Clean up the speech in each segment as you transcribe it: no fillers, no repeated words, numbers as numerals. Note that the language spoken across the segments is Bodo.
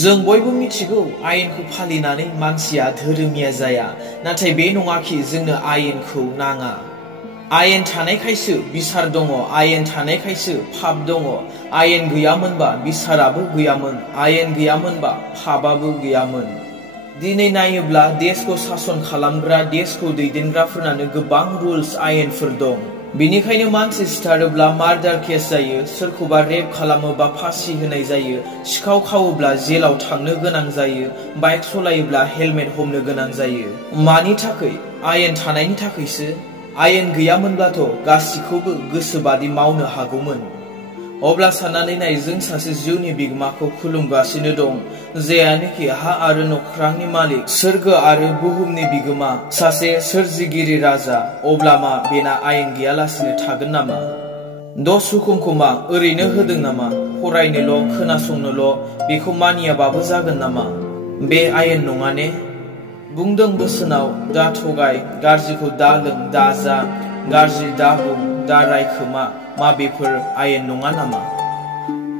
जों बयबो मिथिगौ आयेनखौ फालिनानै मानसिया धोरोमिया जाया, नाथाय बे नङाखि जोंनो आयेनखौ नाङा। आयेन थानायखायसो बिसार दङ, आयेन थानायखायसो पाप दङ। आयेन गैयामोनबा बिसाराबो गैयामोन, आयेन गैयामोनबा पापआबो गैयामोन। दिनै नायोब्ला देशखौ सासन खालामग्रा, देशखौ दैदेनग्राफोरनानो गोबां रुल्स आयेनफोर दं। बेनिखायनो मानसि सिथारोब्ला मार्डार केस जायो, सोरखौबा रेप खालामोबा फासि होनाय जायो, सिखाव खावोब्ला जेलाव थांनो गोनां जायो, बाइक सलायोब्ला हेलमेट हमनो गोनां जायो। मानि थाखाय? आयेन थानायनि थाखायसो। आयेन गैयामोनब्लाथ' गासिखौबो गोसोबादि मावनो हागौमोन। अब्ला साननानै नाय, जों सासे जिउनि बिगोमाखौ खुलुमगासिनो दं, जायानोखि हा आरो नख्रांनि मालिक, सोरगो आरो बुहुमनि बिगोमा, सासे सोरजिगिरि राजा। अब्ला मा बेना आयेन गैयालासिनो थागोन नामा? 10 हुकुमखौ मा ओरैनो होदों नामा? फरायनोल', खोनासंनोल', बेखौ मानियाबाबो जागोन नामा? बे आयेन नङा ने? बुंदों बोसोनाव, दा थगाय, गाज्रिखौ दा लों, दा जा, गाज्रि दा बुं, दा रायखोमा। मा बेफोर आयेन नङा नामा?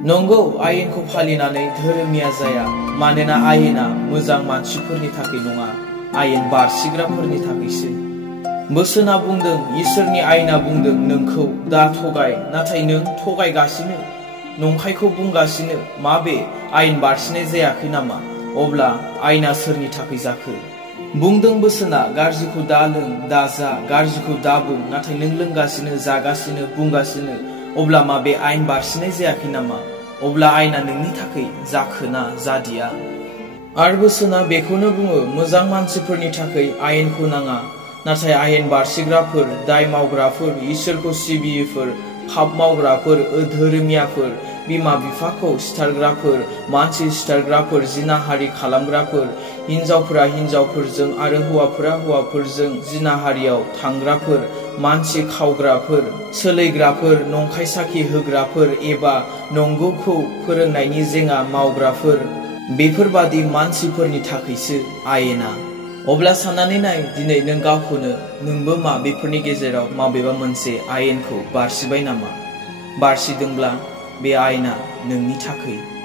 नंगौ, आयेनखौ फालिनानै धोरोमिया जाया, मानोना आयेना मोजां मानसिफोरनि थाखाय नङा, आयेन बारसिग्राफोरनि थाखायसो। बोसोना बुंदों, इसोरनि आयेना बुंदों नोंखौ दा थगाय, नाथाय नों थगायगासिनो, नंखायखौ बुंगासिनो। मा बे आयेन बारसिनाय जायाखै नामा? अब्ला आयेना सोरनि थाखाय जाखो? बुंदों बोसोना, गाज्रिखौ दा लों, दा जा, गाज्रिखौ दा बुं, नाथाय नों लोंगासिनो, जागासिनो, बुंगासिनो। अब्ला मा बे आयेन बारसिनाय जायाखै नामा? अब्ला आयेना नोंनि थाखाय जाखोना जादिया? आरो बोसोना बेखौनो बुङो, मोजां मानसिफोरनि थाखाय आयेनखौ नाङा, नाथाय आयेन बारसिग्राफोर, दाय मावग्राफोर, इसोरखौ सिबियैफोर, पाप मावग्राफोर, अधोरोमियाफोर, बिमा बिफाखौ सिथारग्राफोर, मानसि सिथारग्राफोर, जिनाहारि खालामग्राफोर, हिनजावफोरा हिनजावफोरजों आरो हौवाफोरा हौवाफोरजों जिनाहारियाव थांग्राफोर, मानसि खावग्राफोर, सोलैग्राफोर, नंखाय साखि होग्राफोर एबा नंगौखौ फोरोंनायनि जेङा मावग्राफोर, बेफोरबादि मानसिफोरनि थाखायसो आयेना। अब्ला साननानै नाय, दिनै नों गावखौनो, नोंबो मा बेफोरनि गेजेराव माबेबा मोनसे आयेनखौ बारसिबाय नामा? बारसिदोंब्ला बे आयेना नोंनि थाखाय